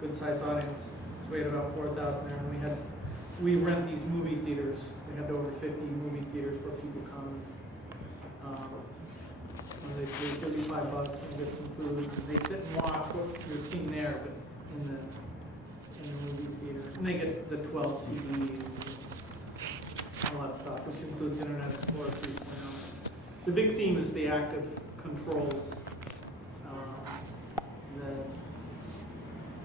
good sized audience. So we had about 4,000 there, and we rent these movie theaters. We had over 50 movie theaters where people come. When they pay $35 and get some food, they sit and watch what you're seeing there, but in the movie theater. And they get the 12 CDs and all that stuff, which includes Internet Explorer 3.0. The big theme is the active controls, the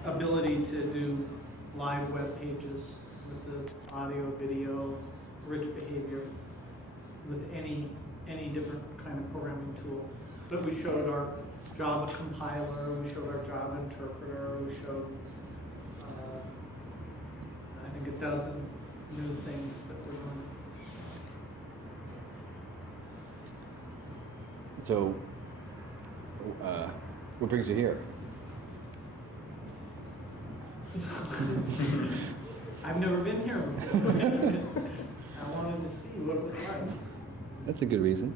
ability to do live web pages with the audio, video, rich behavior, with any different kind of programming tool. But we showed our Java compiler, we showed our Java interpreter, we showed, I think, a dozen new things that we're doing. So, what brings you here? I've never been here before. I wanted to see what it was like. That's a good reason.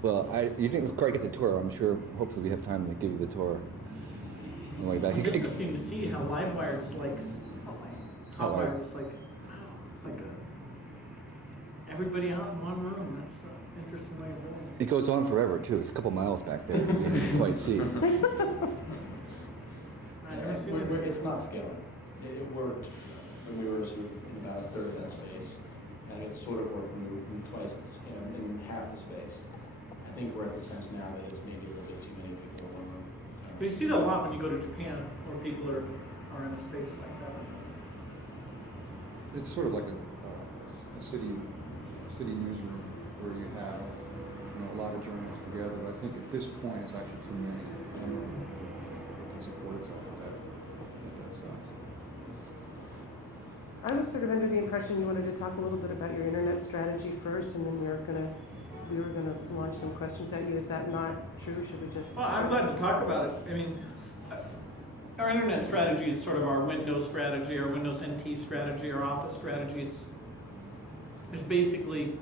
Well, you didn't quite get the tour. I'm sure, hopefully we have time to give you the tour on the way back. It's interesting to see how Livewire is like. Hotwire is like, wow, it's like everybody out in one room. That's an interesting way of doing it. It goes on forever, too. It's a couple miles back there. You can quite see. I've never seen it. It's not scaling. It worked when we were sort of in about a third of that space, and it sort of worked when we were in twice, in half the space. I think we're at the sense now that it's maybe a little bit too many people in one room. But you see that a lot when you go to Japan, where people are in a space like that. It's sort of like a city newsroom where you have a lot of journalists together. But I think at this point it's actually too many. It can support itself at that size. I was sort of under the impression you wanted to talk a little bit about your internet strategy first, and then we were gonna launch some questions at you. Is that not true? Should we just? Well, I'm glad to talk about it. I mean, our internet strategy is sort of our Windows strategy, our Windows NT strategy, our Office strategy. There's basically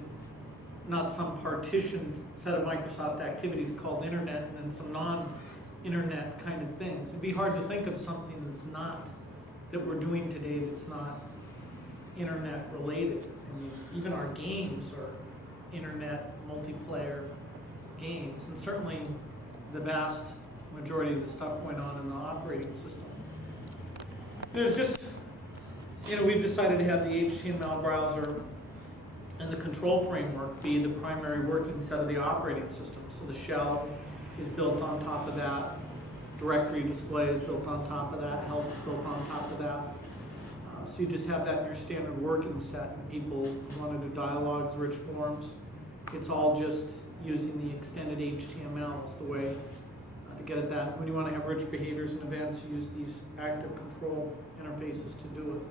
not some partitioned set of Microsoft activities called internet and then some non-internet kind of things. It'd be hard to think of something that we're doing today that's not internet related. I mean, even our games are internet multiplayer games, and certainly the vast majority of the stuff going on in the operating system. There's just, we've decided to have the HTML browser and the control framework be the primary working set of the operating system. So the shell is built on top of that, directory display is built on top of that, help is built on top of that. So you just have that in your standard working set. People want to do dialogues, rich forms. It's all just using the extended HTML. It's the way to get at that. When you want to have rich behaviors and events, you use these active control interfaces to do it.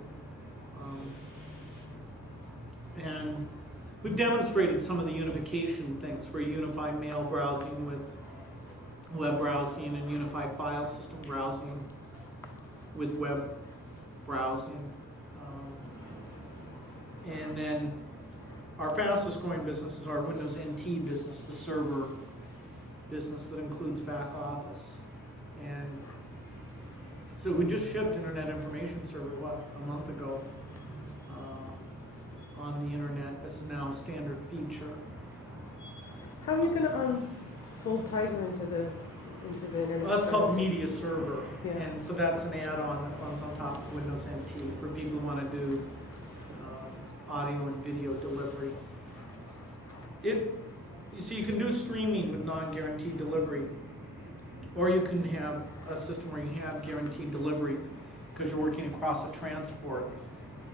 And we've demonstrated some of the unification things where you unify mail browsing with web browsing and unify file system browsing with web browsing. And then our fastest growing business is our Windows NT business, the server business that includes back office. And so we just shipped Internet Information Server, a month ago on the internet. This is now a standard feature. How are you going to fold Tiger into the internet? Well, that's called Media Server. Yeah. And so that's an add-on that runs on top of Windows NT for people who want to do audio and video delivery. You see, you can do streaming with non-guaranteed delivery, or you can have a system where you have guaranteed delivery because you're working across a transport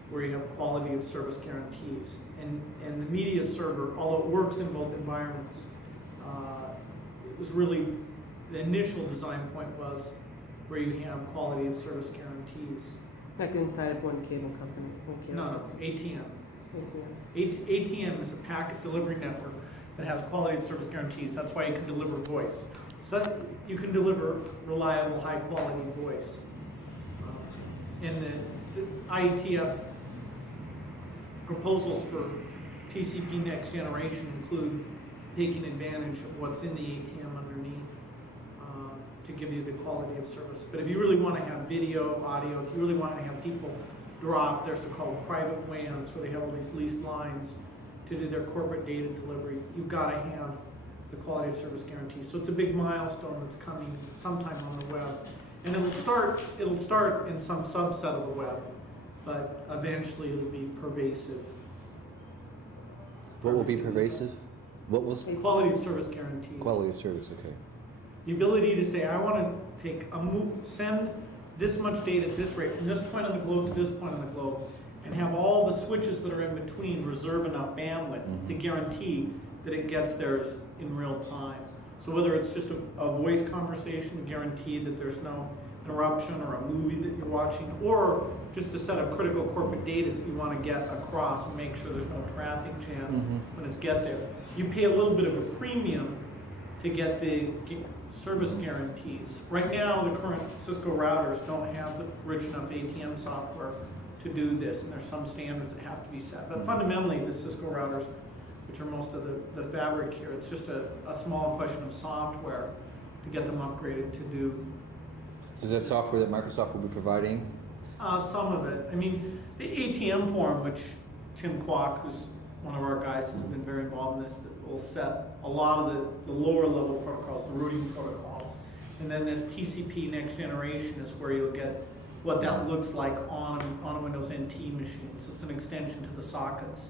where you have quality of service guarantees. And the media server, although it works in both environments, it was really, the initial design point was where you have quality of service guarantees. Like inside of one cable company? No, ATM. ATM. ATM is a packet delivery network that has quality of service guarantees. That's why you can deliver voice. So that you can deliver reliable, high quality voice. And the IETF proposals for TCP Next Generation include taking advantage of what's in the ATM underneath to to give you the quality of service. But if you really want to have video, audio, if you really want to have people drop their so-called private WANs, where they have all these leased lines to do their corporate data delivery, you've got to have the quality of service guarantee. So it's a big milestone that's coming sometime on the web. And it'll start in some subset of the web, but eventually it'll be pervasive. What will be pervasive? What was Quality of service guarantees. quality of service? Okay. The ability to say, I want to take send this much data at this rate from this point on the globe to this point on the globe, and have all the switches that are in between reserve enough bandwidth to guarantee that it gets theirs in real time. So whether it's just a voice conversation, guarantee that there's no interruption, or a movie that you're watching, or just a set of critical corporate data that you want to get across and make sure there's no traffic jam when it's get there. You pay a little bit of a premium to get the service guarantees. Right now, the current Cisco routers don't have the rich enough ATM software to do this, and there's some standards that have to be set. But fundamentally, the Cisco routers, which are most of the fabric here, it's just a small question of software to get them upgraded to do. Is that software that Microsoft will be providing? Some of it. I mean, the ATM forum, which Tim Kwok, who's one of our guys who's been very involved in this, that will set a lot of the lower level protocols, the routing protocols. And then this TCP next generation is where you'll get what that looks like on a Windows NT machine. So it's an extension to the sockets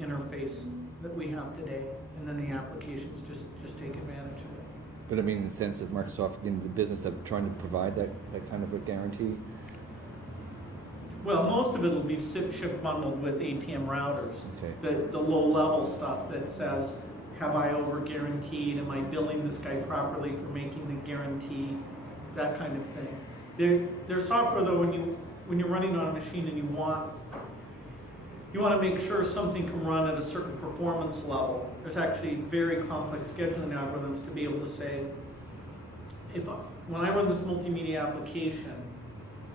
interface that we have today. And then the applications just take advantage of it. But I mean, in the sense of Microsoft in the business of trying to provide that kind of a guarantee? Well, most of it will be ship bundled with ATM routers. Okay. The low-level stuff that says, have I over-guaranteed? Am I billing this guy properly for making the guarantee? That kind of thing. There's software, though, when you're running on a machine and you want to make sure something can run at a certain performance level. There's actually very complex scheduling algorithms to be able to say, when I run this multimedia application,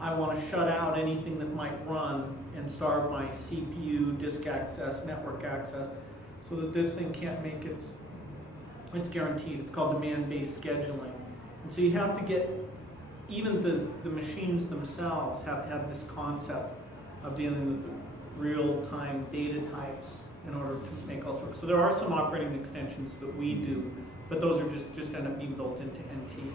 I want to shut out anything that might run and starve my CPU, disk access, network access, so that this thing can't make it's guaranteed. It's called demand-based scheduling. And so you have to get, even the machines themselves have to have this concept of dealing with real-time data types in order to make all sorts. So there are some operating extensions that we do, but those are just end up being built into NT.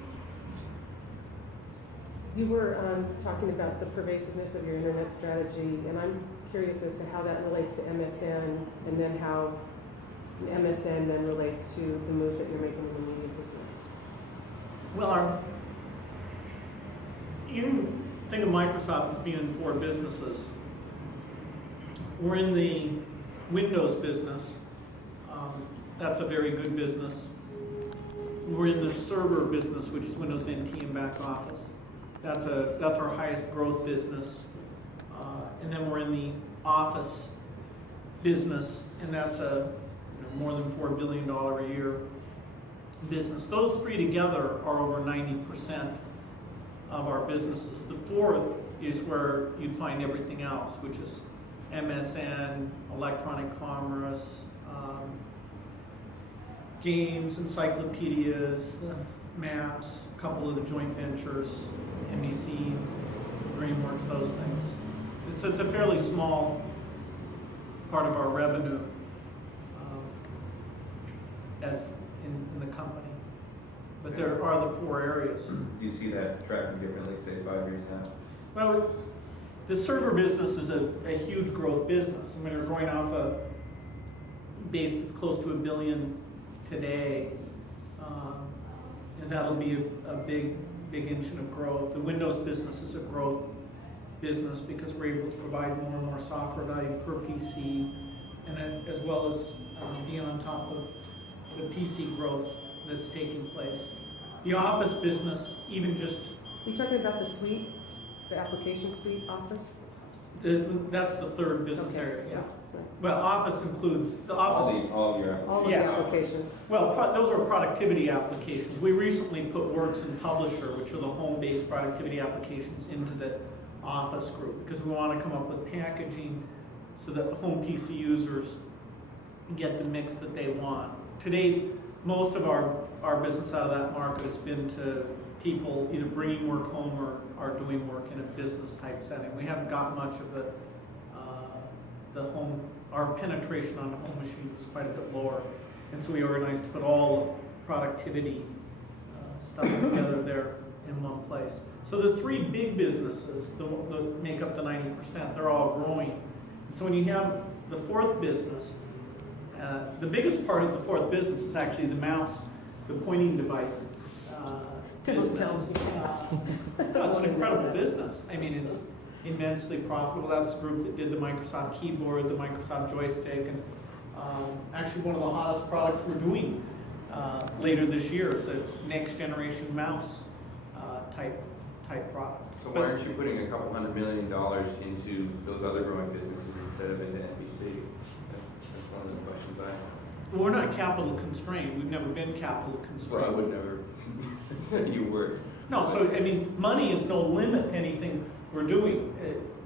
You were talking about the pervasiveness of your internet strategy, and I'm curious as to how that relates to MSN, and then how MSN then relates to the moves that you're making in the media business. Well, you think of Microsoft as being in 4 businesses. We're in the Windows business. That's a very good business. We're in the server business, which is Windows NT and back office. That's our highest growth business. And then we're in the Office business, and that's a more than $4 billion a year business. Those 3 together are over 90% of our businesses. The 4th is where you'd find everything else, which is MSN, electronic commerce, games, encyclopedias, the maps, a couple of the joint ventures, NBC, DreamWorks, those things. It's a fairly small part of our revenue as in the company. But there are the 4 areas. Do you see that tracking differently, say 5 years now? Well, the server business is a huge growth business. I mean, we're growing off a base that's close to $1 billion today, and that'll be a big engine of growth. The Windows business is a growth business because we're able to provide more and more software value per PC, and as well as be on top of the PC growth that's taking place. The Office business, even just Are you talking about the suite, the application suite Office? that's the 3rd business Okay. area. Yeah. Well, Office includes the Office. All of your All of the Yeah. applications. Well, those are productivity applications. We recently put Works and Publisher, which are the home-based productivity applications, into the Office group because we want to come up with packaging so that the home PC users get the mix that they want. Today, most of our business out of that market has been to people either bringing work home or are doing work in a business type setting. We haven't got much of the home, our penetration on home machines is quite a bit lower. And so we organized to put all productivity stuff together there in one place. So the three big businesses that make up the 90%, they're all growing. And so when you have the fourth business, the biggest part of the fourth business is actually the mouse, the pointing device business. That's an incredible business. I mean, it's immensely profitable. That's the group that did the Microsoft keyboard, the Microsoft joystick, and actually one of the hottest products we're doing later this year is a next generation mouse type product. So why aren't you putting a couple $100 million into those other growing businesses instead of into NBC? That's one of the questions I have. We're not capital constrained. We've never been capital constrained. Well, I would never say you were. No, so I mean, money is no limit to anything we're doing.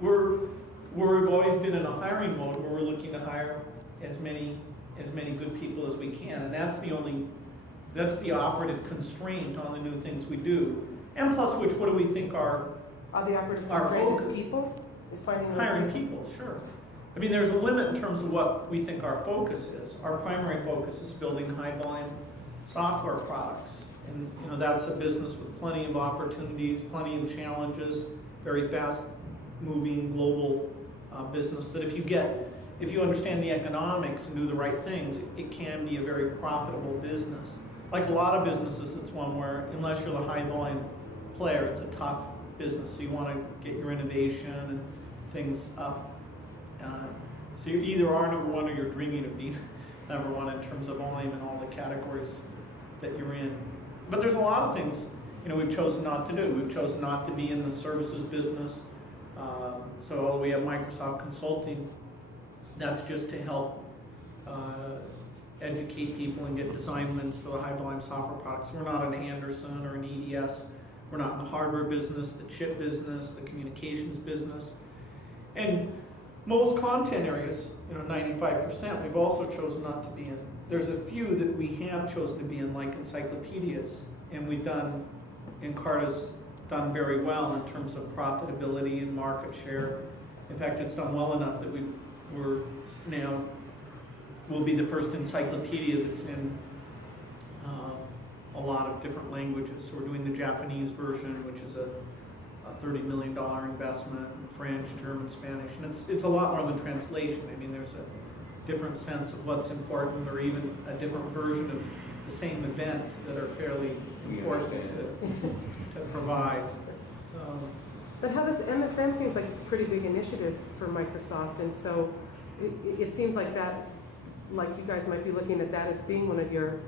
We've always been in a hiring mode where we're looking to hire as many good people as we can, and that's the operative constraint on the new things we do. And plus, which, what do we think are The operative Our constraint is focus. people? Is finding the right hiring people? Sure. I mean, there's a limit in terms of what we think our focus is. Our primary focus is building high volume software products. And, you know, that's a business with plenty of opportunities, plenty of challenges, very fast moving global business that if you understand the economics and do the right things, it can be a very profitable business. Like a lot of businesses, it's one where unless you're the high volume player, it's a tough business. So you want to get your innovation and things up. So you either are number one or you're dreaming of being number one in terms of volume in all the categories that you're in. But there's a lot of things, you know, we've chosen not to do. We've chosen not to be in the services business. So we have Microsoft Consulting. That's just to help educate people and get design wins for the high volume software products. We're not an Anderson or an EDS. We're not in the hardware business, the chip business, the communications business. And most content areas, you know, 95%, we've also chosen not to be in. There's a few that we have chosen to be in, like encyclopedias, and Encarta's done very well in terms of profitability and market share. In fact, it's done well enough that we'll be the first encyclopedia that's in a lot of different languages. So we're doing the Japanese version, which is a $30 million investment, French, German, Spanish, and it's a lot more than translation. I mean, there's a different sense of what's important, or even a different version of the same event that are fairly important to provide. So, But how does, MSN seems like it's a pretty big initiative for Microsoft, and so it seems like that, like you guys might be looking at that as being one of your,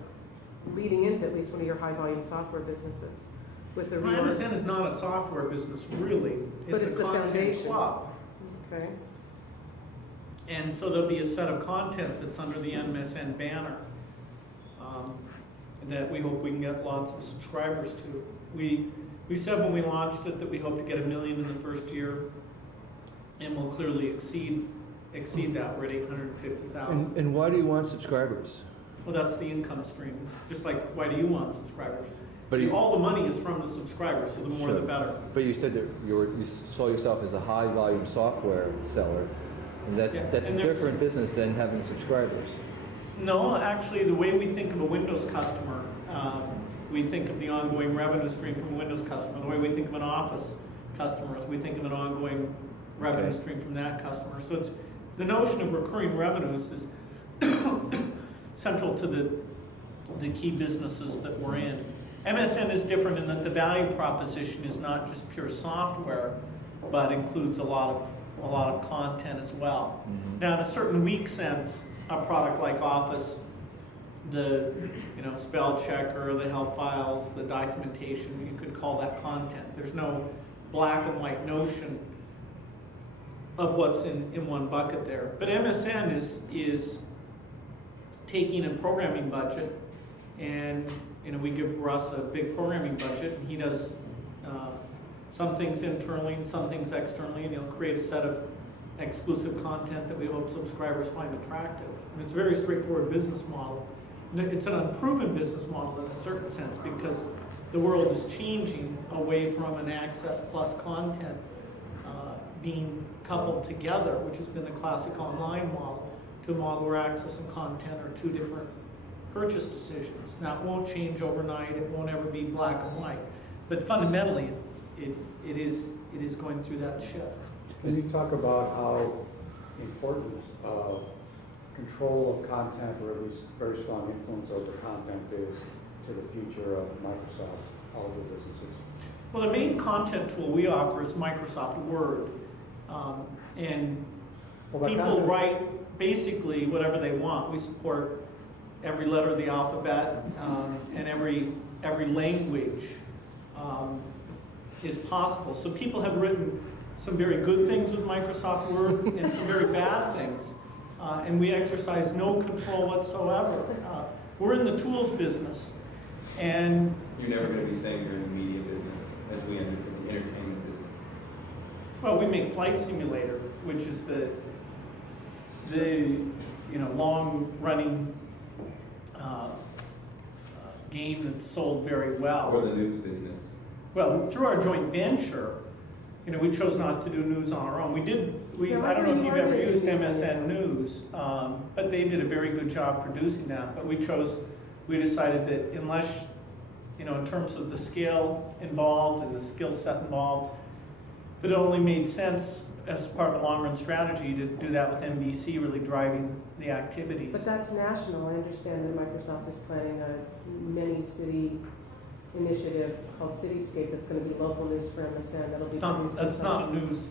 leading into at least one of your high volume software businesses with the reorg. MSN is not a software business, really. But it's a the content foundation. club. Okay. And so there'll be a set of content that's under the MSN banner that we hope we can get lots of subscribers to. We said when we launched it that we hope to get 1 million in the first year, and we'll clearly exceed that. We're at 850,000. And why do you want subscribers? Well, that's the income stream. It's just like, why do you want subscribers? But All the money is from the subscribers, so the more the Sure. better. But you said that you saw yourself as a high volume software seller, and that's Yeah, a and there's- different business than having subscribers. No, actually, the way we think of a Windows customer, we think of the ongoing revenue stream from a Windows customer. The way we think of an Office customer is we think of an ongoing revenue Okay. stream from that customer. So it's the notion of recurring revenues is central to the key businesses that we're in. MSN is different in that the value proposition is not just pure software, but includes a lot of content as well. Mhm. Now, in a certain weak sense, a product like Office, the spell checker, the help files, the documentation, you could call that content. There's no black and white notion of what's in one bucket there. But MSN is taking a programming budget, and we give Russ a big programming budget, and he does some things internally and some things externally, and he'll create a set of exclusive content that we hope subscribers find attractive. And it's a very straightforward business model. it's an unproven business model in a certain sense, because the world is changing away from an access plus content being coupled together, which has been the classic online model, to a model where access and content are two different purchase decisions. Now, it won't change overnight, it won't ever be black and white, but fundamentally, it is going through that shift. Can you talk about how important control of content, or at least very strong influence over content, is to the future of Microsoft, all of the businesses? Well, the main content tool we offer is Microsoft Word. And Well, people content- write basically whatever they want. We support every letter of the alphabet and every language is possible. So people have written some very good things with Microsoft Word and some very bad things. And we exercise no control whatsoever. We're in the tools business. And You're never going to be saying you're in the media business as we enter the entertainment business. well, we make Flight Simulator, which is the long-running game that's sold very well. Or the news business. Well, through our joint venture, we chose not to do news on our own. I don't know if you've ever used MSN News, but they did a very good job producing that. But we decided that unless, in terms of the scale involved and the skill set involved, that it only made sense as part of a long-run strategy to do that with NBC really driving the activities. But that's national. I understand that Microsoft is planning a many-city initiative called Cityscape that's going to be local news for MSN. That'll be produced That's in not news.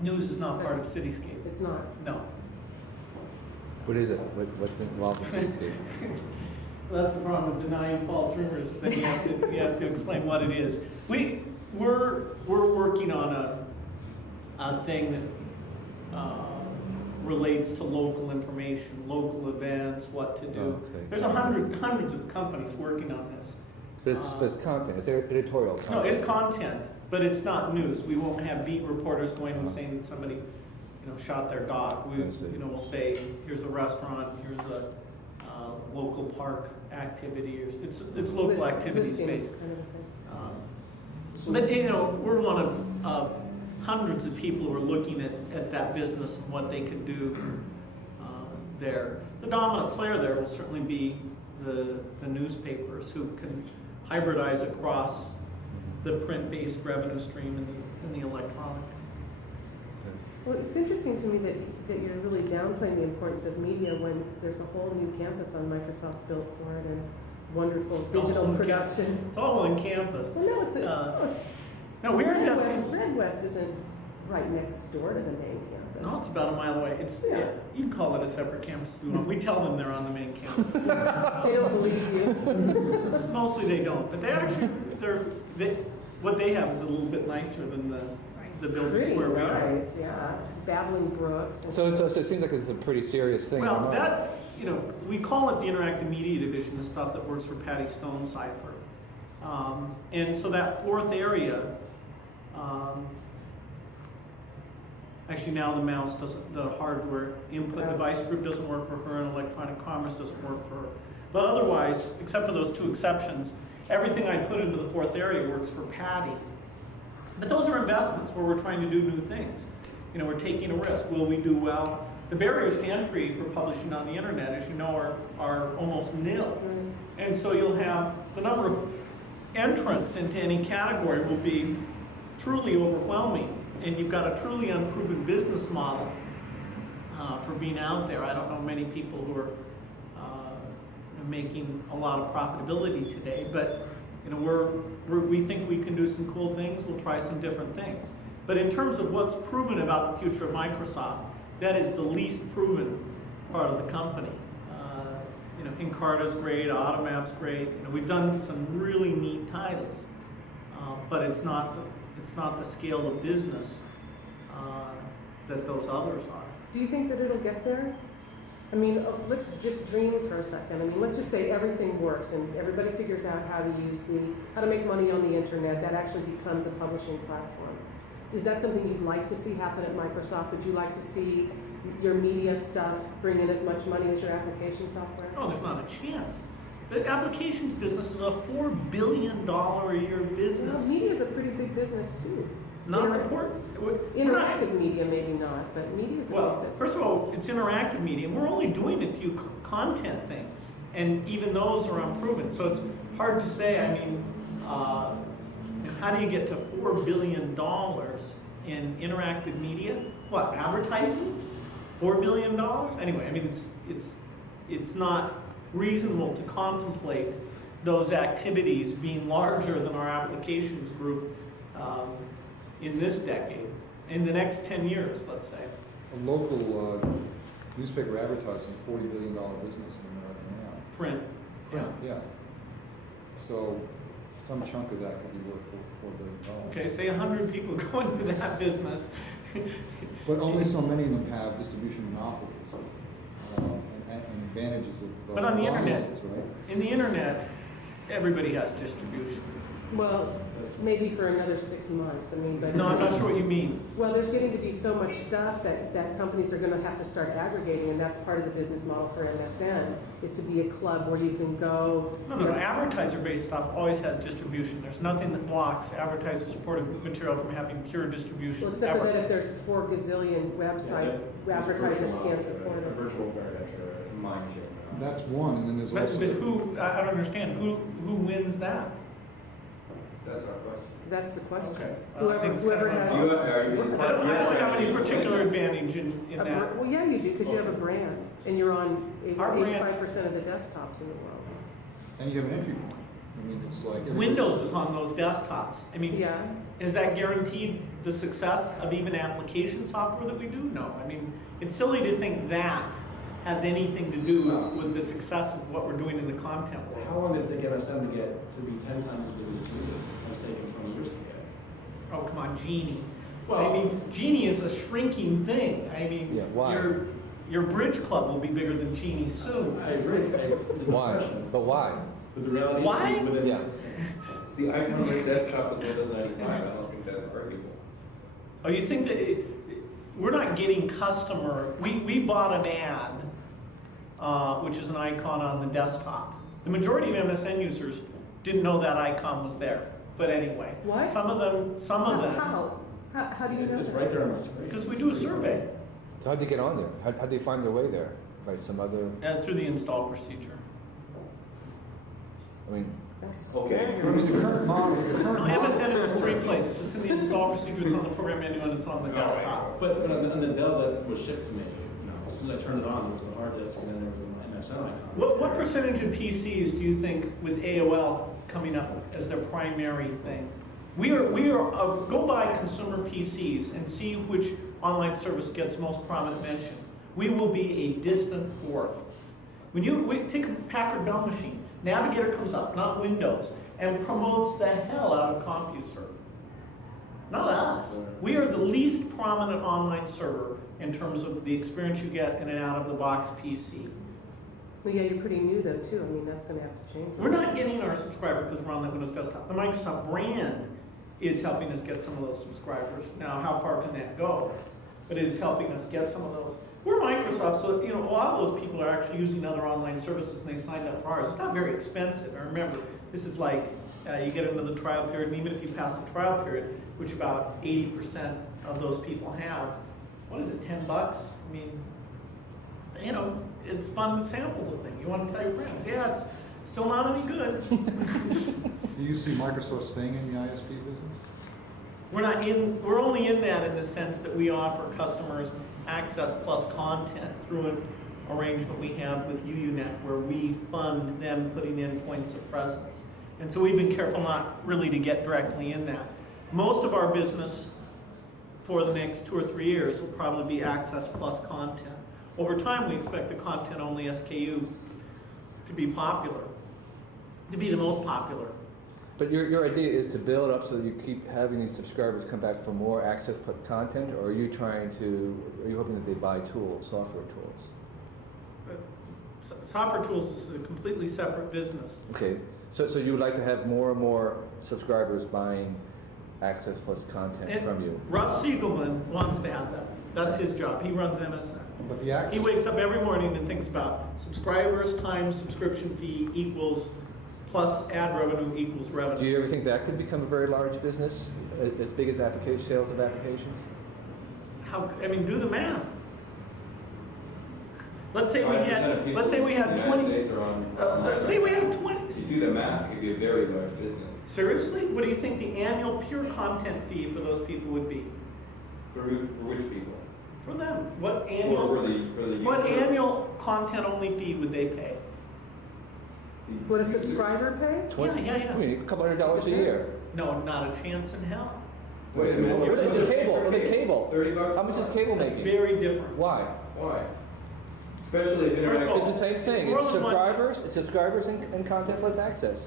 News is not part of Cityscape. It's not. No. What is it? What's involved in Cityscape? That's the problem with denying false rumors, is that you have to explain what it is. We're working on a thing that relates to local information, local events, what to do. Oh, okay. There's hundreds of companies working on this. But it's content, it's editorial content. No, it's content, but it's not news. We won't have beat reporters going and saying that somebody, shot their dog. I see. We'll say, here's a restaurant, here's a local park activity. It's local activities Listings, based. kind of a thing. But we're one of hundreds of people who are looking at that business and what they could do there. The dominant player there will certainly be the newspapers, who can hybridize across the print-based revenue stream and the electronic. Well, it's interesting to me that you're really downplaying the importance of media when there's a whole new campus on Microsoft built for it, and wonderful It's all digital on production. It's all on campus. Well, no, it's No, we're Red investing. West isn't right next door to the main campus. No, it's about a mile away. Yeah. You can call it a separate campus if you want. We tell them they're on the main campus. They don't believe you. Mostly they don't, but what they have is a little bit nicer than the buildings Pretty where we are. nice, yeah. Babbling brooks. And So it seems like it's a pretty serious thing. Well, we call it the Interactive Media Division, the stuff that works for Patty Stone Cipher. And so that fourth area, actually now the hardware input device group doesn't work for her, and electronic commerce doesn't work for her. But otherwise, except for those two exceptions, everything I put into the fourth area works for Patty. But those are investments where we're trying to do new things. We're taking a risk. Will we do well? The barriers to entry for publishing on the internet, as you know, are almost nil. And so you'll have the number of entrants into any category will be truly overwhelming. And you've got a truly unproven business model for being out there. I don't know many people who are making a lot of profitability today, but we think we can do some cool things. We'll try some different things. But in terms of what's proven about the future of Microsoft, that is the least proven part of the company. Encarta's great, Automap's great. We've done some really neat titles, but it's not the scale of business that those others are. do you think that it'll get there? I mean, let's just dream for a second. I mean, let's just say everything works and everybody figures out how to make money on the internet. That actually becomes a publishing platform. Is that something you'd like to see happen at Microsoft? Would you like to see your media stuff bring in as much money as your application software? Oh, there's not a chance. The applications business is a $4 billion a year business. Media is a pretty big business too. Not the port. we're not- Interactive media, maybe not, but media is a big Well, business. first of all, it's interactive media, and we're only doing a few content things, and even those are unproven. So it's hard to say. I mean, how do you get to $4 billion in interactive media? What, advertising? $4 billion? Anyway, I mean, it's not reasonable to contemplate those activities being larger than our applications group in this decade, in the next 10 years, let's say. A local newspaper advertising, $40 billion business in America now. Print. Yeah. Yeah. So some chunk of that could be worth $4 billion. Okay, say 100 people go into that business. But only so many of them have distribution monopolies and advantages of But on the internet, alliances, right? in the internet, everybody has distribution. Well, maybe for another 6 months, I mean, but. No, I'm not sure what you mean. Well, there's getting to be so much stuff that companies are gonna have to start aggregating, and that's part of the business model for MSN, is to be a club where you can go. No, advertiser-based stuff always has distribution. There's nothing that blocks advertiser-supported material from having pure distribution Well, except for ever. that if there's 4 gazillion websites, advertisers can't support A it. virtual very Mind share. That's one, and then there's But also. who, I don't understand, who wins that? That's our question. That's the question. Okay. I think it's Whoever kind of- has. I don't have any particular advantage in that. Well, yeah, you do, because you have a brand, and you're on Our brand- 85% of the desktops in the world. And you have an entry point. I mean, it's like. everybody- Windows is on those desktops. I mean, Yeah, is that guaranteed the success of even application software that we do? No. I mean, it's silly to think that has anything to do with the success of what we're doing in the content world. How long did it take MSM to get to be 10 times as big as Genie? It was taken 20 years to get. Oh, come on, Genie. Well- I mean, Genie is a shrinking thing. I mean, Yeah, why? your bridge club will be bigger than Genie soon. I agree. There's no Why? question. But why? But the reality is, Why? within. Yeah. The iPhone on the desktop with Windows 95, I don't think that's arguable. Oh, you think that we're not getting customer? We bought an ad, which is an icon on the desktop. The majority of MSN users didn't know that icon was there. But anyway, What? some of them, How do you know It's that? right there on my screen. because we do a survey So how'd they get on there? How'd they find their way there? By some other, through the install procedure. I mean, That's Okay. I mean, the current model, No, MSN is in 3 places. It's in the install procedure, it's on the program menu, and it's on the desktop. But on the Dell that was shipped to me, as soon as I turned it on, there was a hard disk, and then there was an MSN icon. What percentage of PCs do you think with AOL coming up as their primary thing? We are go buy consumer PCs and see which online service gets most prominent mention. We will be a distant fourth. When you take a Packard Bell machine, Navigator comes up, not Windows, and promotes the hell out of CompuServe. Not us. We are the least prominent online server in terms of the experience you get in an out-of-the-box PC. Well, yeah, you're pretty new though, too. I mean, that's gonna have to change. We're not getting our subscriber because we're on that Windows desktop. The Microsoft brand is helping us get some of those subscribers. Now, how far can that go? But it is helping us get some of those. We're Microsoft, so a lot of those people are actually using other online services and they signed up for ours. It's not very expensive. And remember, this is like you get into the trial period, and even if you pass the trial period, which about 80% of those people have, what is it, $10? I mean, it's fun to sample the thing. You want to tell your friends, yeah, it's still not any good. do you see Microsoft staying in the ISP business? We're only in that in the sense that we offer customers access plus content through an arrangement we have with UUNet where we fund them putting in points of presence. And so we've been careful not really to get directly in that. Most of our business for the next 2 or 3 years will probably be access plus content. Over time, we expect the content-only SKU to be popular, to be the most popular. but your idea is to build up so that you keep having these subscribers come back for more access content, or are you hoping that they buy tools, software tools? Software tools is a completely separate business. Okay, so you would like to have more and more subscribers buying access plus content And from you. Russ Siegelman wants to have that. That's his job. He runs MSN. But the He access, wakes up every morning and thinks about subscribers times subscription fee equals plus ad revenue equals Do revenue. you ever think that could become a very large business, as big as application sales of applications? Do the math. Let's say we 5% of had, people let's say we in had the 20, United States are on. say we had 20. If you do the math, it could be a very large business. Seriously? What do you think the annual pure content fee for those people would be? For which people? For them? What For annual, the what user. annual content only fee would they pay? The Would a user. subscriber pay? Yeah. I mean, a couple $100 a year. No, not a chance in hell. Wait a minute. Look at the cable, look at cable. $30? How much is cable That's making? very different. Why? Why? Especially if First of all, It's the same thing. It's It's more than one- subscribers and content plus access.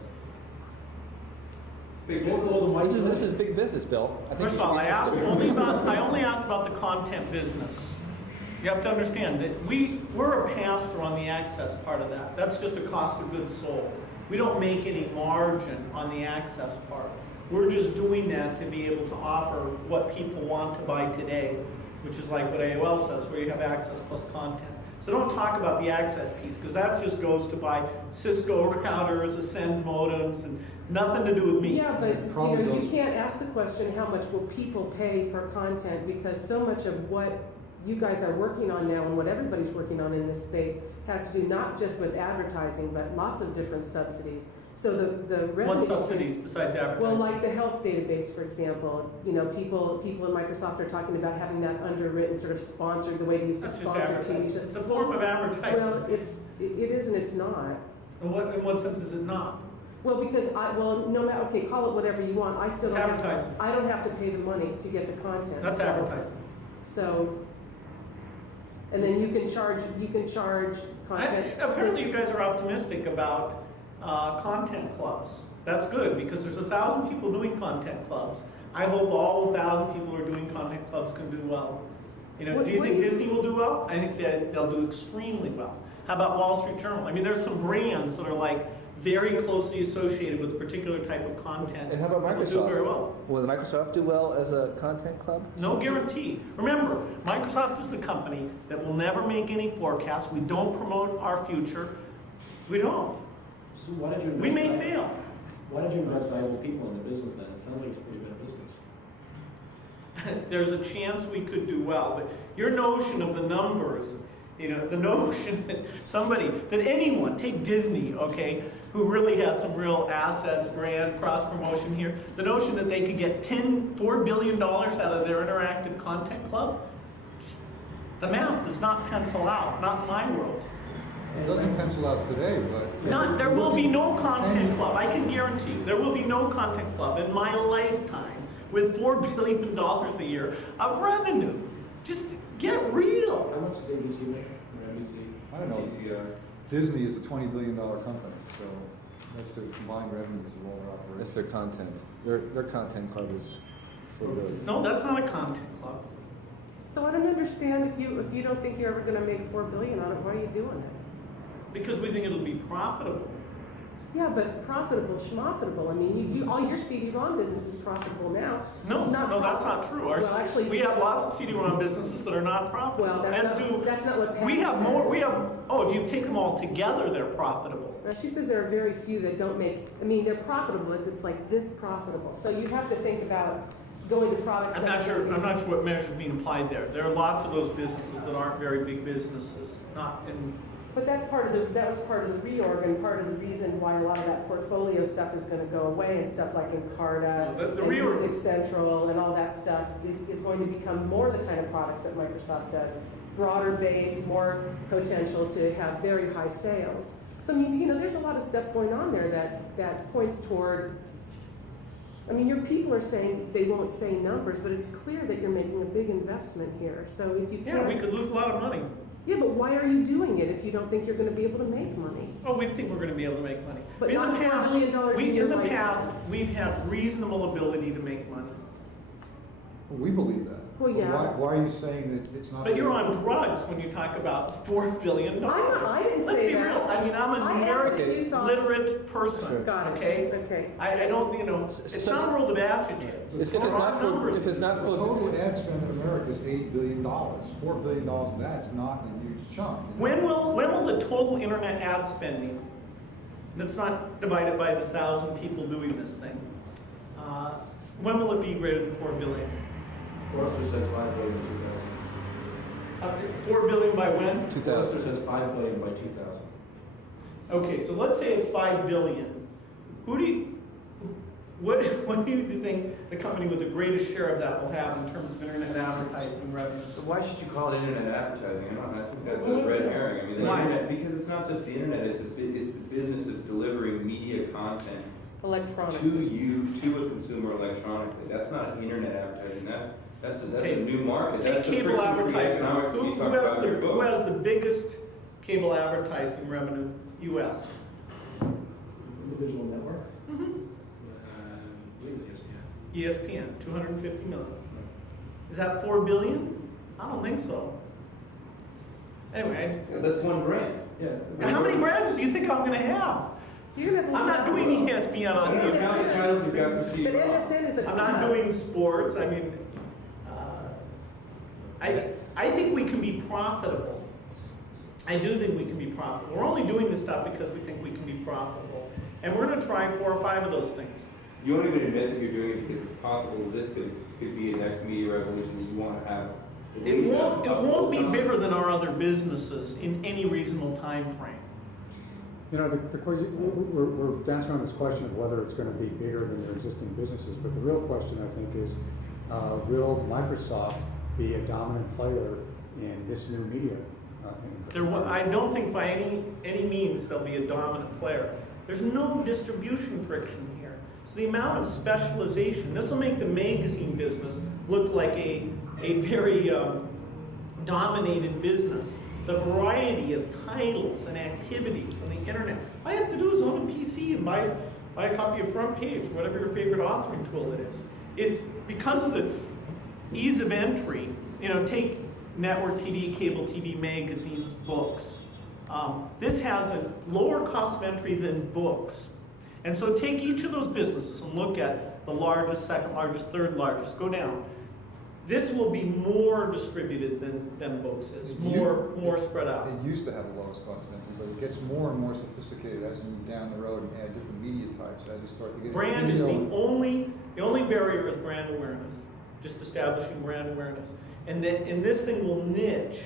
big This is big business, Bill. I think First you of all, should be I only asked about the content business. You have to understand that we're a pass-through on the access part of that. That's just a cost of goods sold. We don't make any margin on the access part. We're just doing that to be able to offer what people want to buy today, which is like what AOL says, where you have access plus content. So don't talk about the access piece, because that just goes to buy Cisco routers, Ascend modems, and nothing to do with me. Yeah, but Probably you goes- can't ask the question, how much will people pay for content? Because so much of what you guys are working on now and what everybody's working on in this space has to do not just with advertising, but lots of different subsidies. So the revenue. What streams- subsidies besides Well, advertising? like the health database, for example, people in Microsoft are talking about having that underwritten, sort of sponsored, the way they used to That's just sponsor advertising. TV. It's a form of advertising. Well, it is and it's not. In what sense is it not? Well, because no matter, okay, call it whatever you want, I still It's don't advertising. I don't have to pay the money to get the content. That's so- advertising. So, and then you can charge content. Apparently you guys are optimistic about content clubs. That's good, because there's 1,000 people doing content clubs. I hope all 1,000 people who are doing content clubs can do well. Do you What think do you- Disney will do well? I think that they'll do extremely well. How about Wall Street Journal? I mean, there's some brands that are like very closely associated with a particular type of content. And how about that will do very Microsoft? well. Will Microsoft do well as a content club? No guarantee. Remember, Microsoft is the company that will never make any forecasts. We don't promote our future. We don't. So why did you We may invest fail. Why did you invest valuable people in the business then? It sounds like it's pretty good business. There's a chance we could do well, but your notion of the numbers, the notion that anyone, take Disney, okay, who really has some real assets, brand, cross-promotion here, the notion that they could get $4 billion out of their interactive content club, just, the math does not pencil out, not in my world. it doesn't pencil out today, but. There will be no content club, I can guarantee you, there will be no content club in my lifetime with $4 billion a year of revenue. Just get real. How much does ABC make or NBC? I don't know. DCR. Disney is a $20 billion company, so that's the combined revenues of all their That's operations. their content. Their content club is for good. No, that's not a content club. So I don't understand if you don't think you're ever gonna make $4 billion on it, why are you doing it? Because we think it'll be profitable. Yeah, but profitable, schmofitable, I mean, you all your CD-ROM business is profitable now. No, It's not no, that's profitable. not true. Well, actually. We have lots of CD-ROM businesses that are not profitable. Well, that's not what Patty We have says. more, if you take them all together, they're profitable. Now, she says there are very few that don't make, I mean, they're profitable, if it's like this profitable. So you have to think about going to products I'm that. not sure what measure is being applied there. There are lots of those businesses that aren't very big businesses, not in, But that was part of the reorg and part of the reason why a lot of that portfolio stuff is gonna go away and stuff like Encarta The and reorg- Music Central and all that stuff is going to become more the kind of products that Microsoft does. Broader base, more potential to have very high sales. So, I mean, there's a lot of stuff going on there that points toward, I mean, your people are saying they won't say numbers, but it's clear that you're making a big investment here. So if you yeah, we can't, could lose a lot of money. yeah, but why are you doing it if you don't think you're gonna be able to make money? Oh, we think we're gonna be able to make money. But In not the $4 past, billion in your in the lifetime. past, we've had reasonable ability to make money. Well, we believe that. Well, But yeah. Why are you saying that it's not? But you're on drugs when you talk about $4 billion. I didn't Let's say be that. real, I mean, I'm a I asked if numeric you thought- literate person, Got it. okay? Okay. I don't, you know, it's not a world of adjectives. If There it's are not for, numbers if it's in not this. The for, total ad spend in America is $8 billion. $4 billion of that's not a huge chunk. When will the total internet ad spending, that's not divided by the 1,000 people doing this thing, when will it be greater than 4 billion? Forrester says 5 billion in 2000. 4 billion by when? 2000. Forrester says 5 billion by 2000. Okay, so let's say it's 5 billion. What do you think the company with the greatest share of that will have in terms of internet advertising revenue? So why should you call it internet advertising? I think that's a red herring. I mean, the Why? internet, because it's not just the internet, it's the business of delivering media content Electronic. to you, to a consumer electronically. That's not internet advertising. That's a new market. Take That's the cable friction-free advertising. economics that we Who talked has about in your who book. has the biggest cable advertising revenue? US. Individual network? Mm-hmm. I believe it's ESPN. ESPN, 250 million. Is that 4 billion? I don't think so. Anyway, That's one brand. Yeah. how many brands do you think I'm going to have? You're gonna have a I'm not lot. doing ESPN on Yeah, here. How many titles you've got But received? MSN is a I'm not club. doing sports. I mean, I think we can be profitable. I do think we can be profitable. We're only doing this stuff because we think we can be profitable. And we're going to try 4 or 5 of those things. You won't even admit that you're doing it because it's possible this could be a next media revolution that you want to have. at It least won't be time. bigger than our other businesses in any reasonable time frame. You know, we're dancing around this question of whether it's going to be bigger than their existing businesses, but the real question, I think, is will Microsoft be a dominant player in this new media? I don't think by any means they'll be a dominant player. There's no distribution friction here. So the amount of specialization, this will make the magazine business look like a very dominated business. The variety of titles and activities on the internet. All you have to do is own a PC and buy a copy of Front Page, whatever your favorite authoring tool it is. It's because of the ease of entry. You know, take network TV, cable TV, magazines, books. This has a lower cost of entry than books. And so take each of those businesses and look at the largest, second largest, third largest, go down. This will be more distributed than books is, more spread out. It used to have the lowest cost of entry, but it gets more and more sophisticated as you move down the road and add different media types as you start to get. Brand is video. the only barrier is brand awareness, just establishing brand awareness. And this thing will niche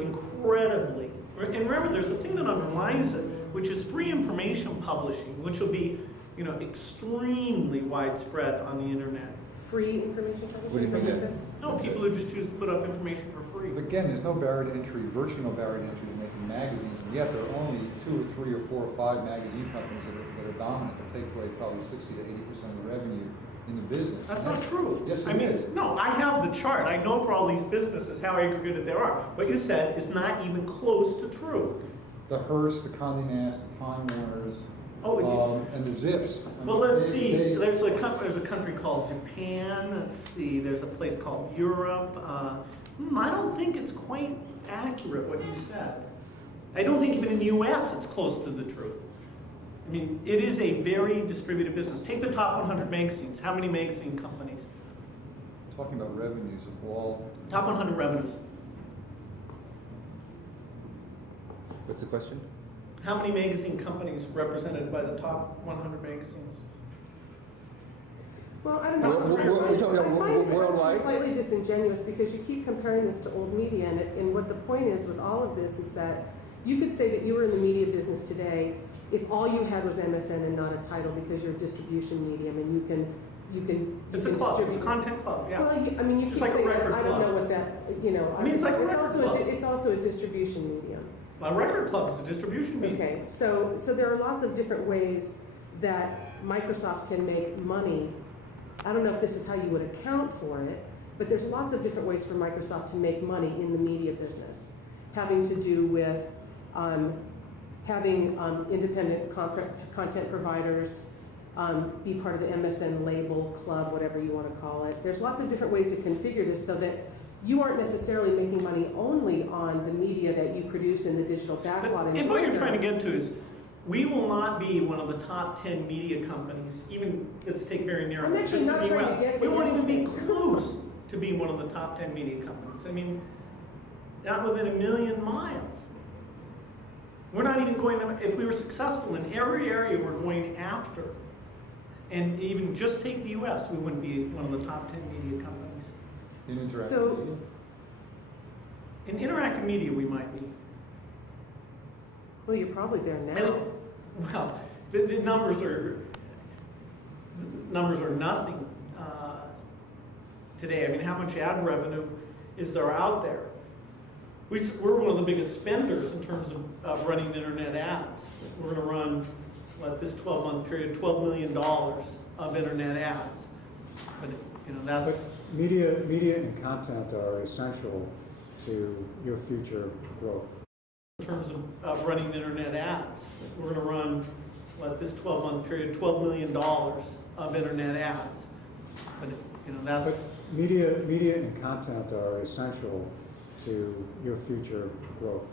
incredibly. And remember, there's a thing that underlies it, which is free information publishing, which will be, you know, extremely widespread on the internet. Free information publishing? What do you is mean? what said? No, people who just choose to put up information for free. But again, there's no barrier to entry, virtually no barrier to entry to making magazines, and yet there are only 2 or 3 or 4 or 5 magazine companies that are dominant, that take away probably 60 to 80% of the revenue in the business. That's And not true. Yes, I it mean, is. no, I have the chart. I know for all these businesses how aggregated they are. What you said is not even close to true. The Hearst, the Condé Nast, the Time Warners, Oh, and the Zips. I well, mean, let's they- see. they- There's a country called Japan. Let's see. There's a place called Europe. I don't think it's quite accurate what you said. I don't think even in the U.S. it's close to the truth. I mean, it is a very distributed business. Take the top 100 magazines. How many magazine companies? Talking about revenues of all. Top 100 revenues. what's the question? How many magazine companies represented by the top 100 magazines? Well, I don't know. We're talking I about find the worldwide? question slightly disingenuous because you keep comparing this to old media, and what the point is with all of this is that you could say that you were in the media business today if all you had was MSN and not a title because you're a distribution medium and you can It's a club. It's a content club. Yeah. Well, I mean, you Just keep like a saying record I don't club. know what that, you know. I mean, it's like a it's record also club. it's also a distribution medium. A record club is a distribution medium. Okay, so there are lots of different ways that Microsoft can make money. I don't know if this is how you would account for it, but there's lots of different ways for Microsoft to make money in the media business, having to do with having independent content providers, be part of the MSN label club, whatever you want to call it. There's lots of different ways to configure this so that you aren't necessarily making money only on the media that you produce in the digital backlot. If what you're trying to get to is, we will not be one of the top 10 media companies, even, let's take very narrow. I'm actually not trying to get to We won't even be anything. close to being one of the top 10 media companies. I mean, not within a million miles. We're not even going to, if we were successful in every area we're going after, and even just take the US, we wouldn't be one of the top 10 media companies. In interactive So- media? In interactive media, we might be. Well, you're probably there And now. well, the numbers are nothing today. I mean, how much ad revenue is there out there? We're one of the biggest spenders in terms of running internet ads. We're going to run, this 12-month period, $12 million of internet ads. But that's. But media and content are essential to your future growth. In terms of running internet ads, we're going to run, this 12-month period, $12 million of internet ads. But that's. But media and content are essential to your future growth.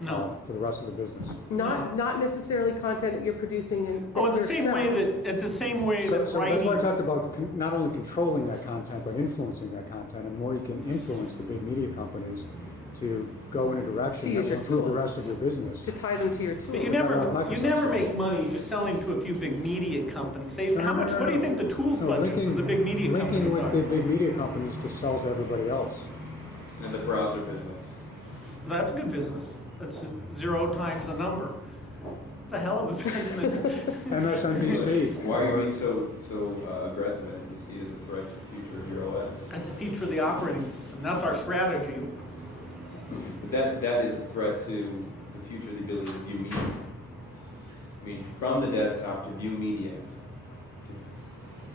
No. For the rest of the business. Not necessarily content that you're producing in Oh, in the yourself. same way that So that's why I writing. talked about not only controlling that content, but influencing that content. And the more you can influence the big media companies to go in a To direction use that your will improve the tools. rest of your business. To tie them to your tools. But you never make money just selling to a few big media companies. How much? What do you think the tools budgets of the big media companies Linking are? with the big media companies to sell to everybody else. And the browser business. That's a good business. That's 0 times the number. It's a hell of a business. MSNBC. Why are you being so aggressive and you see it as a threat to the future of your OS? That's a feature of the operating system. That's our strategy. But that is a threat to the future of the ability to view media. I mean, from the desktop to view media,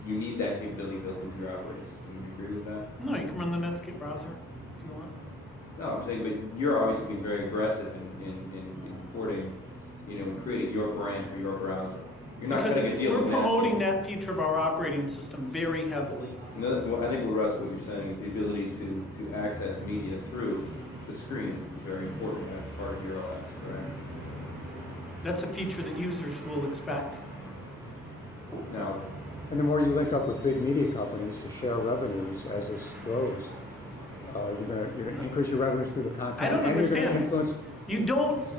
you need that capability built into your operating system. Do you agree with that? No, you can run the Netscape browser if you want. No, I'm saying, but you're obviously being very aggressive in porting, creating your brand for your browser. You're not Because going to deal we're with promoting that feature of our operating system very heavily. I think what Russ, what you're saying is the ability to access media through the screen is very important as part of your OS, correct? That's a feature that users will expect. Now, And the more you link up with big media companies to share revenues as this grows, you're going to increase your revenues through the content. I don't and you're gonna understand.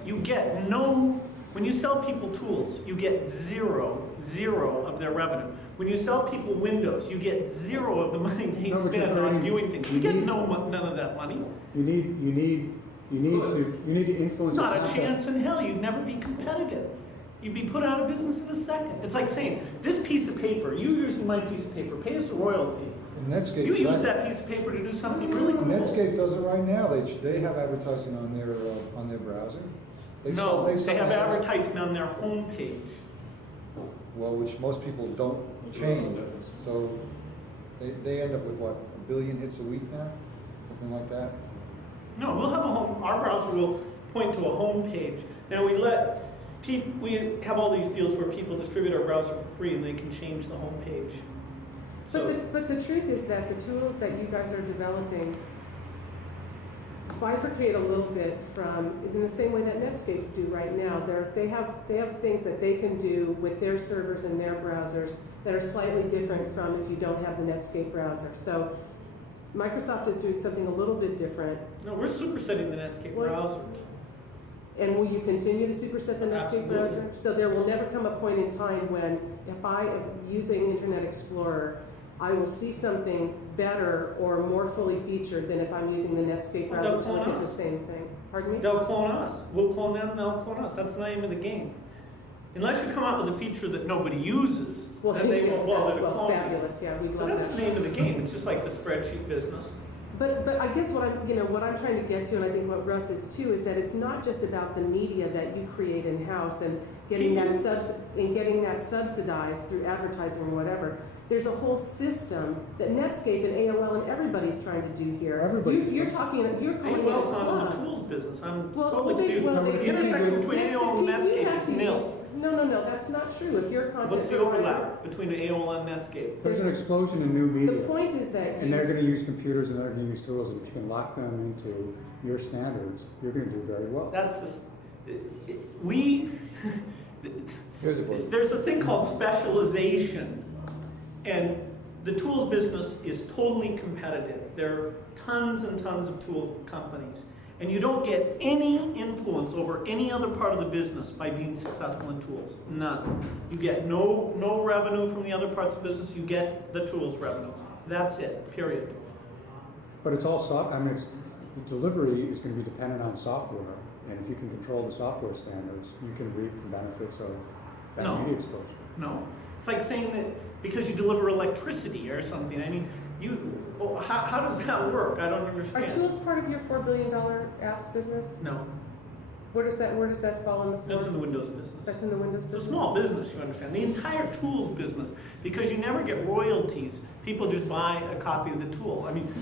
You get no, when you sell people tools, you get zero of their revenue. When you sell people Windows, you get 0 of the money they No, but you're spend on creating- viewing things. You you get need- none of that money. You need to influence. Not the a content. chance in hell. You'd never be competitive. You'd be put out of business in a second. It's like saying, this piece of paper, you using my piece of paper, pay us a royalty. Netscape. You use that piece of paper to do something really cool. Netscape does it right now. They have advertising on their browser. No, sell they have ads. advertising on their homepage. Well, which most people don't change. So they end up with what, 1 billion hits a week now? Something like that? No, we'll have our browser will point to a home page. Now we have all these deals where people distribute our browser for free and they can change the home page. So, But the truth is that the tools that you guys are developing bifurcate a little bit from, in the same way that Netscapes do right now. They have things that they can do with their servers and their browsers that are slightly different from if you don't have the Netscape browser. So Microsoft is doing something a little bit different. no, we're supersetting the Netscape What? browser. And will you continue to superset the Netscape Absolutely. browser? So there will never come a point in time when, if I am using Internet Explorer, I will see something better or more fully featured than if I'm using the Netscape Well, browser they'll to look clone at the us. same thing. Pardon me? They'll clone us. We'll clone them, they'll clone us. That's the name of the game. Unless you come out with a feature that nobody uses, Well, then they won't bother to that's clone you. fabulous. Yeah, we'd But love that's that. the name of the game. It's just like the spreadsheet business. But I guess what I'm trying to get to, and I think what Russ is too, is that it's not just about the media that you create in house and getting that subsidized through advertising or whatever. There's a whole system that Netscape and AOL and everybody's trying to do here. Everybody- You're calling it a AOL's not in the club. tools business, I'm Well, totally they- confused. well, they- The intersection between Yes, AOL and you Netscape have is to nil. use- No, that's not true. If you're a content What's the provider- overlap between AOL and Netscape? There's an explosion in new The media, point is that and you, they're gonna use computers and they're gonna use tools, and if you can lock them into your standards, you're gonna do very well. That's we, Here's a book. there's a thing called specialization, and the tools business is totally competitive. There are tons and tons of tool companies, and you don't get any influence over any other part of the business by being successful in tools. None. You get no revenue from the other parts of the business. You get the tools revenue. That's it. Period. But it's all I mean, the delivery is gonna be dependent on software, and if you can control the software standards, you can reap the benefits of that No. media exposure. No. It's like saying that because you deliver electricity or something. I mean, how does that work? I don't are understand. tools part of your $4 billion apps business? No, Where does that fall in the that's in the four? Windows business. That's in the Windows It's a business? small business, you understand. The entire tools business, because you never get royalties. People just buy a copy of the tool. I mean,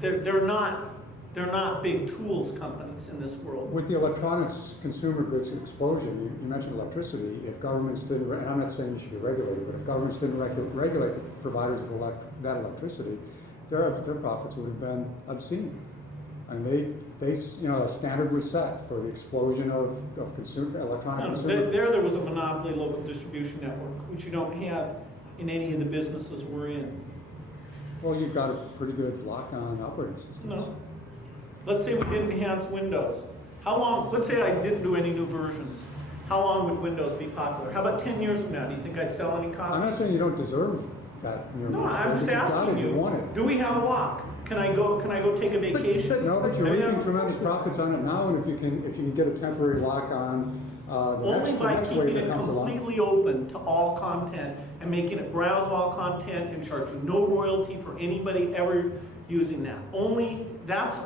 they're not big tools companies in this world. With the electronics consumer goods explosion, you mentioned electricity, if governments didn't, and I'm not saying you should be regulated, but if governments didn't regulate providers of that electricity, their profits would have been obscene. And a standard was set for the explosion of electronic consumer. There was a monopoly local distribution network, which you don't have in any of the businesses we're in. Well, you've got a pretty good lock on operating systems. No. Let's say we didn't enhance Windows. How long, let's say I didn't do any new versions. How long would Windows be popular? How about 10 years from now? Do you think I'd sell any copies? I'm not saying you don't deserve that. No, I'm just asking you, want it. do we have a lock? Can I go take a vacation? No, but you're Maybe making I'm- tremendous profits on it now, and if you can get a temporary lock on the Only next by wave keeping that it comes along. completely open to all content and making it browse all content and charging no royalty for anybody ever using that. Only, that's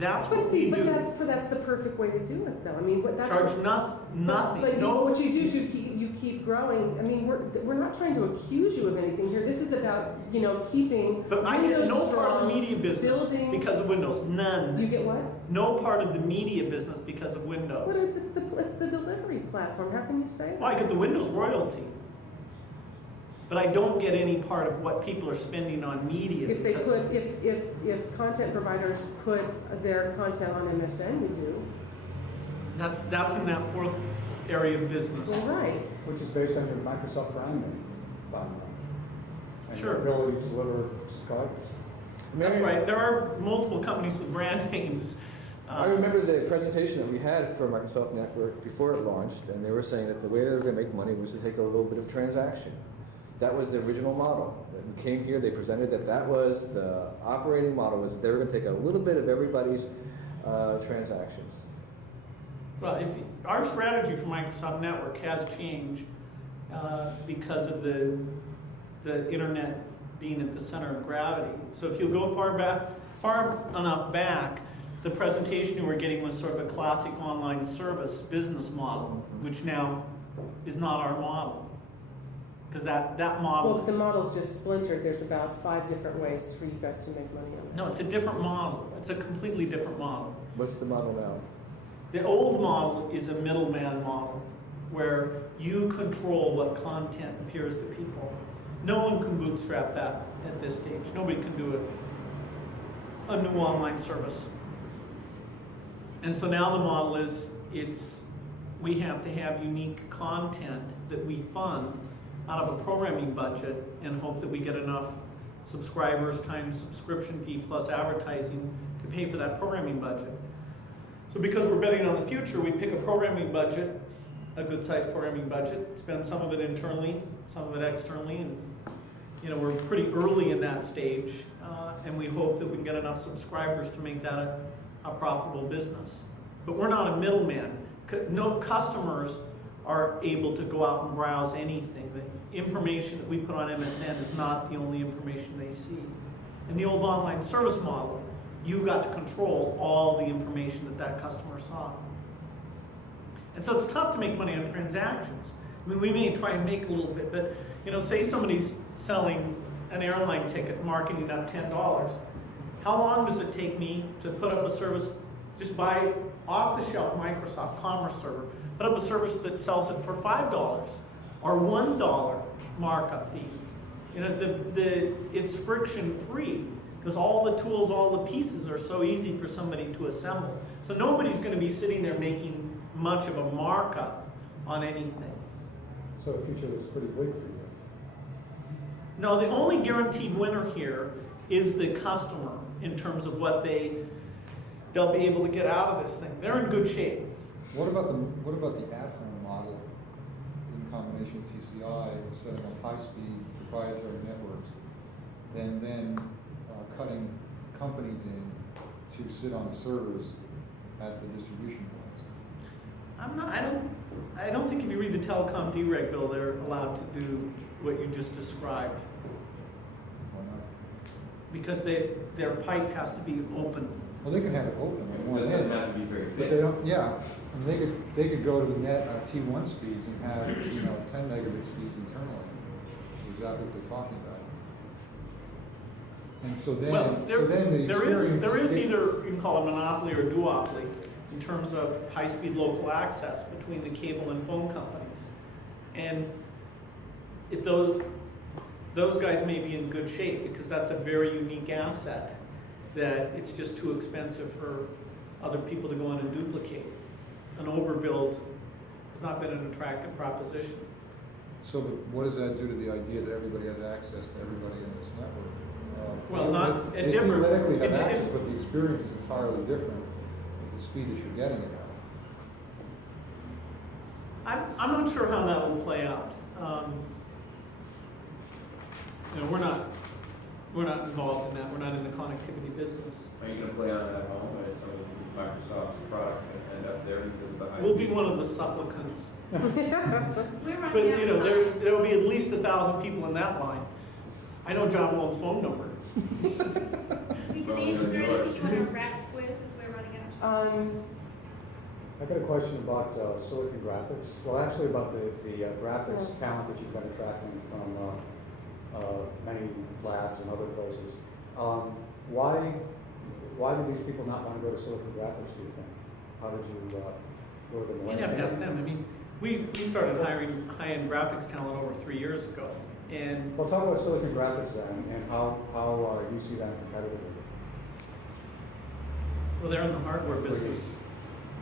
But what see, we do. that's the perfect way to do it, though. I mean, that's. Charge nothing, But no. what you do is you keep growing. I mean, we're not trying to accuse you of anything here. This is about, keeping But I get Windows no part of the strong, media business building- because of Windows, You none. get what? No part of the media business because of What Windows. is, it's the delivery platform. How can you say Well, I that? get the Windows royalty. But I don't get any part of what people are spending on media If they because put, if content providers put their content on MSN, we do. that's in that fourth area of business. Well, right. Which is based on your Microsoft brand name, bottom line. And Sure. your ability to deliver subscribers. That's right. There are multiple companies with brand names. I remember the presentation that we had for Microsoft Network before it launched, and they were saying that the way they were going to make money was to take a little bit of transaction. That was the original model. When we came here, they presented that was the operating model, was that they were going to take a little bit of everybody's transactions. Well, our strategy for Microsoft Network has changed because of the internet being at the center of gravity. So if you'll go far enough back, the presentation you were getting was sort of a classic online service business model, which now is not our model. Because that Well, model, if the model's just splintered, there's about 5 different ways for you guys to make money on it. no, it's a different model. It's a completely different model. What's the model now? The old model is a middleman model, where you control what content appears to people. No one can bootstrap that at this stage. Nobody can do a new online service. And so now the model is, we have to have unique content that we fund out of a programming budget and hope that we get enough subscribers times subscription fee plus advertising to pay for that programming budget. So because we're betting on the future, we pick a programming budget, a good-sized programming budget, spend some of it internally, some of it externally, and we're pretty early in that stage, and we hope that we can get enough subscribers to make that a profitable business. But we're not a middleman. No customers are able to go out and browse anything. The information that we put on MSN is not the only information they see. In the old online service model, you got to control all the information that customer saw. And so it's tough to make money on transactions. I mean, we may try and make a little bit, but say somebody's selling an airline ticket, marketing up $10. How long does it take me to put up a service, just buy off-the-shelf Microsoft Commerce server, put up a service that sells it for $5 or $1 markup fee? You know, it's friction-free because all the tools, all the pieces are so easy for somebody to assemble. So nobody's going to be sitting there making much of a markup on anything. So the future looks pretty bleak for you. No, the only guaranteed winner here is the customer in terms of what they'll be able to get out of this thing. They're in good shape. What about the at-home model in combination with TCI, setting up high-speed proprietary networks, then cutting companies in to sit on the servers at the distribution points? I don't think if you read the telecom dereg bill, they're allowed to do what you just described, Why not? because their pipe has to be open. Well, they can have it open on one It doesn't end, have to be very but big. they don't. Yeah, I mean, they could go to the net T1 speeds and have 10 megabit speeds internally. Is exactly what they're talking about. And so then, Well, the experience. there is either, you can call it monopoly or duopoly in terms of high-speed local access between the cable and phone companies. And if those guys may be in good shape because that's a very unique asset that it's just too expensive for other people to go in and duplicate. An overbuild has not been an attractive proposition. So what does that do to the idea that everybody has access to everybody in this network? Well, not they a different. theoretically have it- access, but the experience is entirely different with the speed that you're getting it at. I'm not sure how that will play out. We're not involved in that. We're not in the connectivity business. Are you gonna play on it at home, or some of Microsoft's products gonna end up there because of the high? We'll be one of the supplicants. We're But running you know, out of time. there'll be at least 1,000 people in that line. I know John Wallen's phone number. Hey, Denise, is there anything you want to wrap with as we're running out of time? I got a question about Silicon Graphics. Well, actually about the graphics talent that you've been attracting from many labs and other places. Why do these people not want to go to Silicon Graphics, do you think? How did you go to them? You'd have to ask them. I mean, we started hiring high-end graphics talent over 3 years ago. And Well, talk about Silicon Graphics then, and how you see them competitively. well, they're in the hardware business.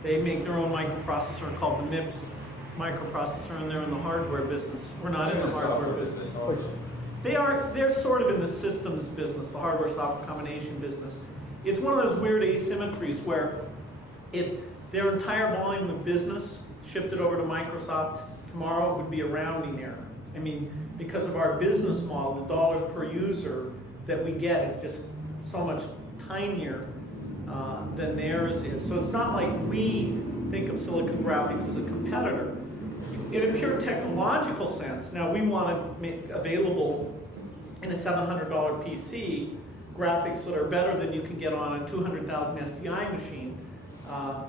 They make their own microprocessor called the MIPS microprocessor, and they're in the hardware business. We're not in the hardware business. They're sort of in the systems business, the hardware-software combination business. It's one of those weird asymmetries where if their entire volume of business shifted over to Microsoft tomorrow, it would be a rounding error. I mean, because of our business model, the dollars per user that we get is just so much tinier than theirs is. So it's not like we think of Silicon Graphics as a competitor. In a pure technological sense, now we want to make available in a $700 PC graphics that are better than you can get on a 200,000 SDI machine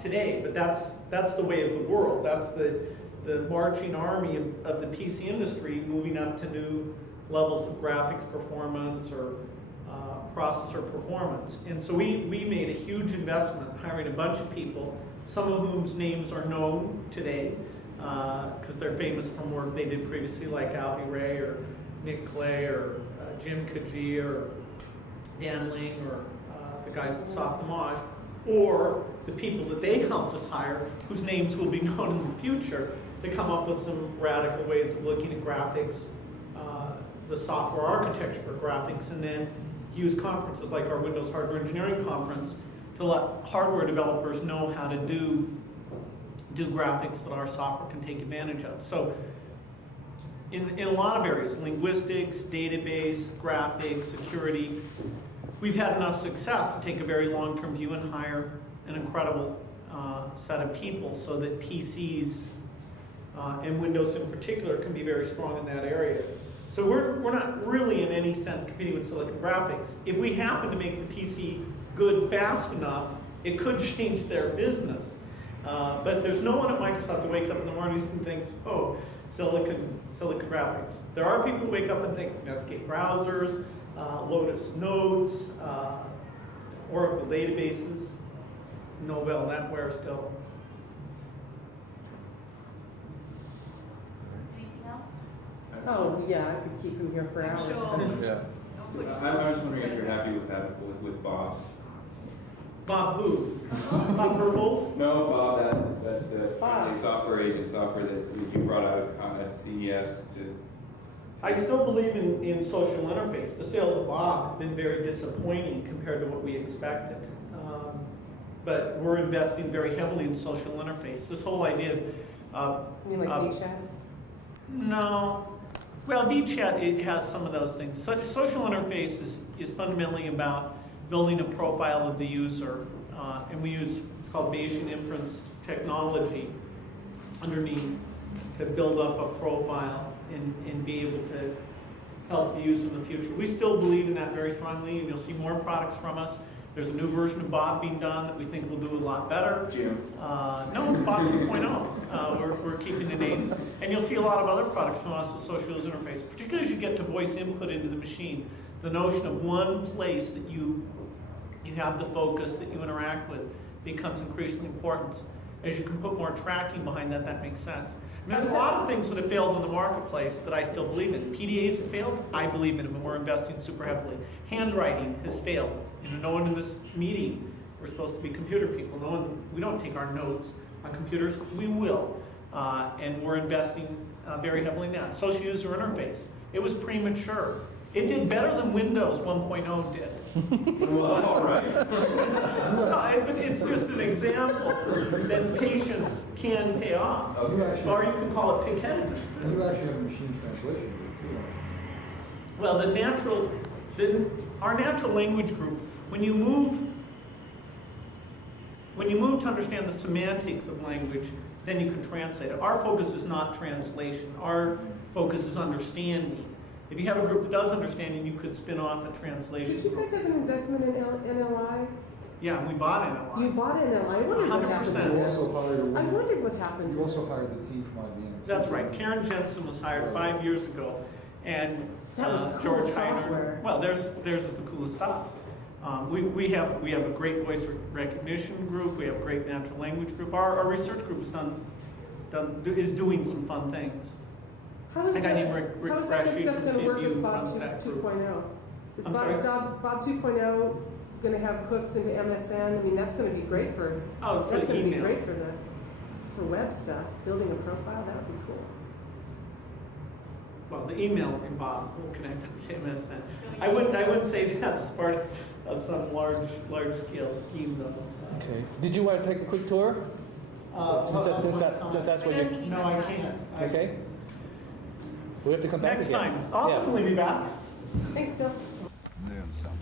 today. But that's the way of the world. That's the marching army of the PC industry moving up to new levels of graphics performance or processor performance. And so we made a huge investment hiring a bunch of people, some of whose names are known today because they're famous from work they did previously, like Alvy Ray or Nick Clay or Jim Kajee or Dan Ling or the guys at Softimage, or the people that they helped us hire, whose names will be known in the future, to come up with some radical ways of looking at graphics, the software architecture for graphics, and then use conferences like our Windows Hardware Engineering Conference to let hardware developers know how to do graphics that our software can take advantage of. So in a lot of areas, linguistics, database, graphics, security, we've had enough success to take a very long-term view and hire an incredible set of people so that PCs and Windows in particular can be very strong in that area. So we're not really in any sense competing with Silicon Graphics. If we happen to make the PC good fast enough, it could change their business. But there's no one at Microsoft who wakes up in the morning and thinks, oh, Silicon Graphics. There are people who wake up and think Netscape browsers, Lotus Notes, Oracle databases, Novell NetWare still. Anything else? Oh, yeah, I could keep him here for I'm hours. sure. Yeah. Don't put I'm just wondering if you're happy with that, with Bob. Bob who? Bob Purple? No, Bob, that Bob. the software agent software that you brought out at CES to. I still believe in social interface. The sales of Bob have been very disappointing compared to what we expected. But we're investing very heavily in social interface. This whole idea of You mean like VChat? no. Well, VChat, it has some of those things. Social interface is fundamentally about building a profile of the user. And we use, it's called Bayesian inference technology underneath to build up a profile and be able to help the user in the future. We still believe in that very strongly, and you'll see more products from us. There's a new version of Bob being done that we think will do a lot better. Jim. No, it's Bob 2.0. We're keeping the name. And you'll see a lot of other products from us with social user interface, particularly as you get to voice input into the machine. The notion of one place that you have the focus that you interact with becomes increasingly important. As you can put more tracking behind that, that makes sense. And there's a lot of things that have failed in the marketplace that I still believe in. PDAs have failed, I believe in them, and we're investing super heavily. Handwriting has failed. No one in this meeting, we're supposed to be computer people. We don't take our notes on computers. We will, and we're investing very heavily in that. Social user interface. It was premature. It did better than Windows 1.0 did. Well, all right. No, it's just an example that patience can pay off, You actually, or you can call it pigheadedness. and you actually have a machine translation group too. Well, our natural language group, when you move to understand the semantics of language, then you can translate it. Our focus is not translation. Our focus is understanding. If you have a group that does understanding, you could spin off a translation Did you group. guys have an investment in NLI? Yeah, we bought NLI. You bought NLI. I wondered what 100%. happened. You also hired I wondered what happened. You also hired the team from IBM. That's right. Karen Jensen was hired 5 years ago, and That was cool George software. Heiner. Well, theirs is the coolest stuff. We have a great voice recognition group. We have a great natural language group. Our research group is doing some fun things. How is I got that, named Rick how is that Brashear stuff from going to work CMU with Bob runs that group. 2.0? Is I'm Bob, sorry? Bob 2.0 going to have hooks into MSN? I mean, that's going to be great for, Oh, for that's the going to be email. great for web stuff. Building a profile, that would be cool. Well, the email in Bob will connect with MSN. I wouldn't say that's part of some large scale scheme though. Okay. Did you want to take a quick tour? Since that's what you. No, I can't. Okay. We have to come back Next again. time. I'll Yeah. definitely be back. Thanks, Bill. Then some.